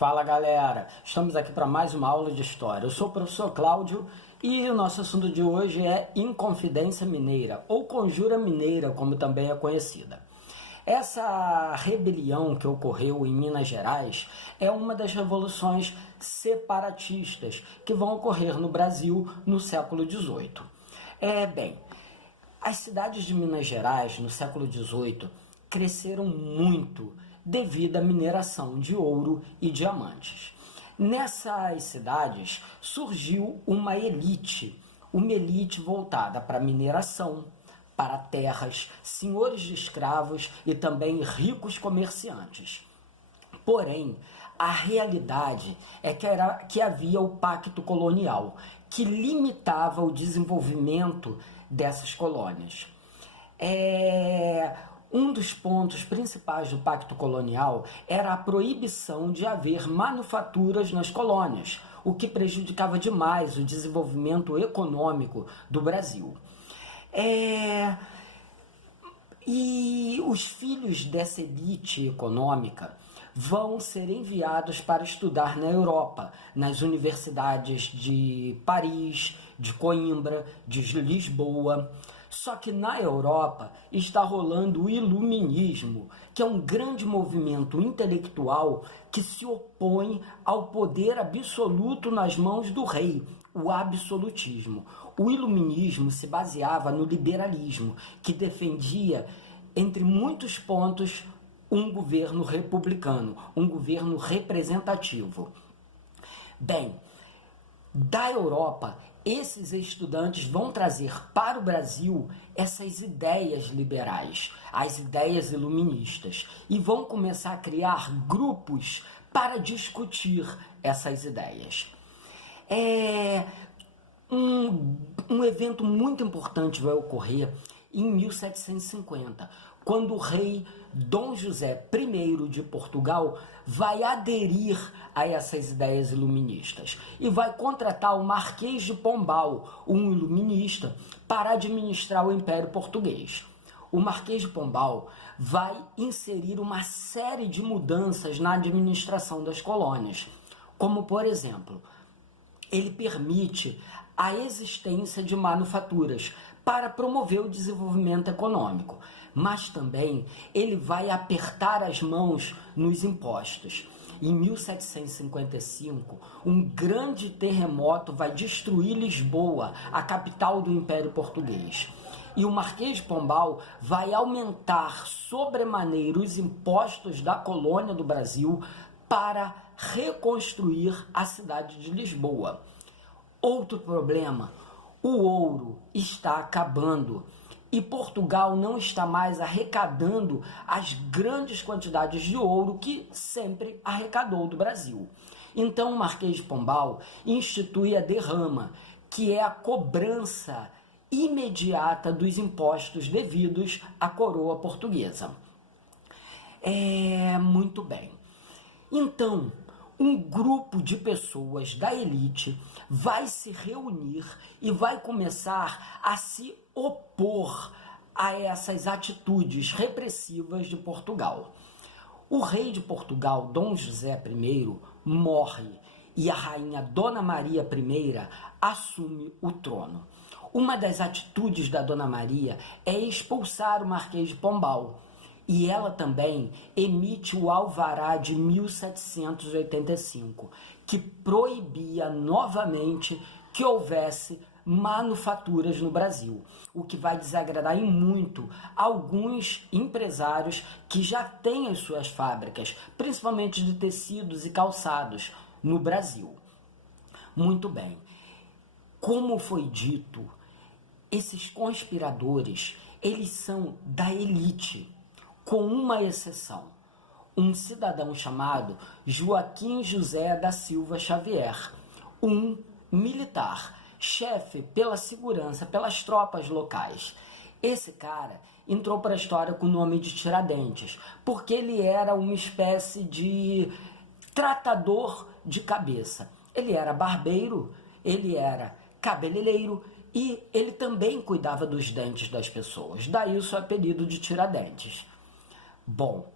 Fala galera, estamos aqui para mais uma aula de história. Eu sou o professor Cláudio e o nosso assunto de hoje é Inconfidência Mineira, ou Conjura Mineira, como também é conhecida. Essa rebelião que ocorreu em Minas Gerais é uma das revoluções separatistas que vão ocorrer no Brasil no século XVIII. As cidades de Minas Gerais no século XVIII cresceram muito devido à mineração de ouro e diamantes. Nessas cidades surgiu uma elite voltada para a mineração, para terras, senhores de escravos e também ricos comerciantes. Porém, a realidade é que havia o pacto colonial, que limitava o desenvolvimento dessas colônias. Um dos pontos principais do pacto colonial era a proibição de haver manufaturas nas colônias, o que prejudicava demais o desenvolvimento econômico do Brasil. E os filhos dessa elite econômica vão ser enviados para estudar na Europa, nas universidades de Paris, de Coimbra, de Lisboa. Só que na Europa está rolando o Iluminismo, que é um grande movimento intelectual que se opõe ao poder absoluto nas mãos do rei, o absolutismo. O Iluminismo se baseava no liberalismo, que defendia, entre muitos pontos, um governo republicano, um governo representativo. Da Europa, esses estudantes vão trazer para o Brasil essas ideias liberais, as ideias iluministas, e vão começar a criar grupos para discutir essas ideias. Um evento muito importante vai ocorrer em 1750, quando o rei Dom José I de Portugal vai aderir a essas ideias iluministas e vai contratar o Marquês de Pombal, um iluminista, para administrar o Império Português. O Marquês de Pombal vai inserir uma série de mudanças na administração das colônias, como, por exemplo, ele permite a existência de manufaturas para promover o desenvolvimento econômico, mas também ele vai apertar as mãos nos impostos. Em 1755, um grande terremoto vai destruir Lisboa, a capital do Império Português. E o Marquês de Pombal vai aumentar sobremaneira os impostos da colônia do Brasil para reconstruir a cidade de Lisboa. Outro problema: o ouro está acabando e Portugal não está mais arrecadando as grandes quantidades de ouro que sempre arrecadou do Brasil. Então o Marquês de Pombal institui a derrama, que é a cobrança imediata dos impostos devidos à coroa portuguesa. Muito bem. Então, um grupo de pessoas da elite vai se reunir e vai começar a se opor a essas atitudes repressivas de Portugal. O rei de Portugal, Dom José I, morre e a rainha Dona Maria I assume o trono. Uma das atitudes da Dona Maria é expulsar o Marquês de Pombal. E ela também emite o Alvará de 1785, que proibia novamente que houvesse manufaturas no Brasil, o que vai desagradar em muito alguns empresários que já têm as suas fábricas, principalmente de tecidos e calçados, no Brasil. Muito bem. Como foi dito, esses conspiradores, eles são da elite, com uma exceção: um cidadão chamado Joaquim José da Silva Xavier, um militar, chefe pela segurança, pelas tropas locais. Esse cara entrou para a história com o nome de Tiradentes, porque ele era uma espécie de tratador de cabeça. Ele era barbeiro, ele era cabeleireiro e ele também cuidava dos dentes das pessoas. Daí o seu apelido de Tiradentes. Bom,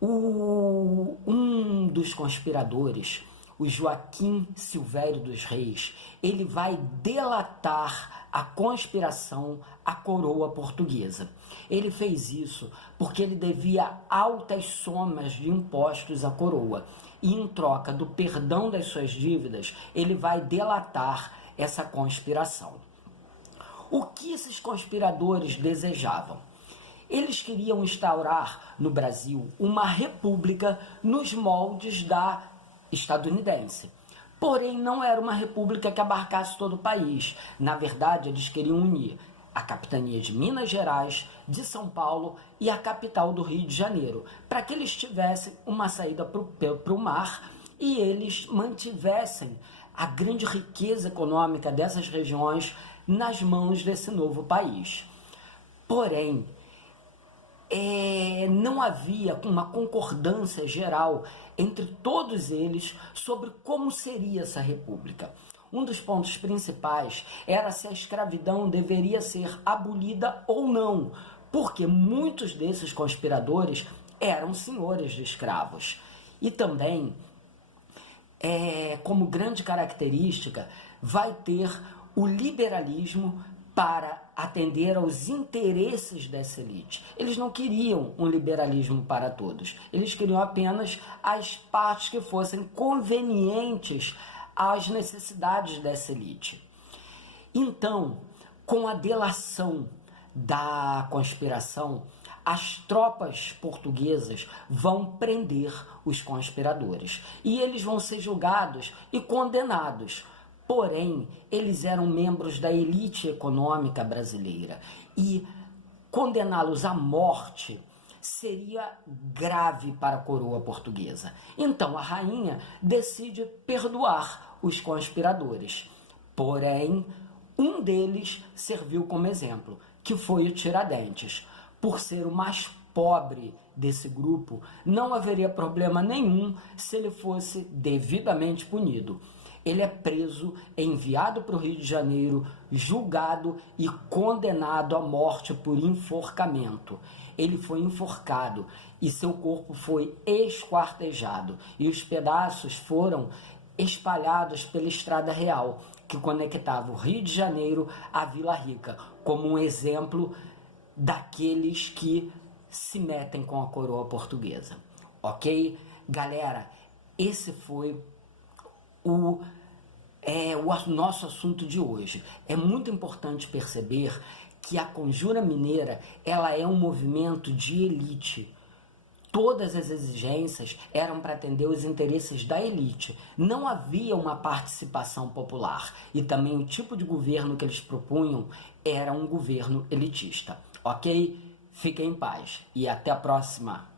Um dos conspiradores, o Joaquim Silvério dos Reis, ele vai delatar a conspiração à coroa portuguesa. Ele fez isso porque ele devia altas somas de impostos à coroa e, em troca do perdão das suas dívidas, ele vai delatar essa conspiração. O que esses conspiradores desejavam? Eles queriam instaurar no Brasil uma república nos moldes da estadunidense. Porém, não era uma república que abarcasse todo o país. Na verdade, eles queriam unir a capitania de Minas Gerais, de São Paulo e a capital do Rio de Janeiro, para que eles tivessem uma saída para o mar e eles mantivessem a grande riqueza econômica dessas regiões nas mãos desse novo país. Porém, não havia uma concordância geral entre todos eles sobre como seria essa república. Um dos pontos principais era se a escravidão deveria ser abolida ou não, porque muitos desses conspiradores eram senhores de escravos. E também, como grande característica, vai ter o liberalismo para atender aos interesses dessa elite. Eles não queriam um liberalismo para todos. Eles queriam apenas as partes que fossem convenientes às necessidades dessa elite. Então, com a delação da conspiração, as tropas portuguesas vão prender os conspiradores e eles vão ser julgados e condenados. Porém, eles eram membros da elite econômica brasileira e condená-los à morte seria grave para a coroa portuguesa. Então, a rainha decide perdoar os conspiradores. Porém, um deles serviu como exemplo, que foi o Tiradentes. Por ser o mais pobre desse grupo, não haveria problema nenhum se ele fosse devidamente punido. Ele é preso, enviado para o Rio de Janeiro, julgado e condenado à morte por enforcamento. Ele foi enforcado e seu corpo foi esquartejado e os pedaços foram espalhados pela Estrada Real, que conectava o Rio de Janeiro à Vila Rica, como um exemplo daqueles que se metem com a coroa portuguesa. Ok? Galera, esse foi o nosso assunto de hoje. É muito importante perceber que a Conjura Mineira ela é um movimento de elite. Todas as exigências eram para atender os interesses da elite. Não havia uma participação popular. E também o tipo de governo que eles propunham era um governo elitista. Ok? Fiquem em paz e até a próxima.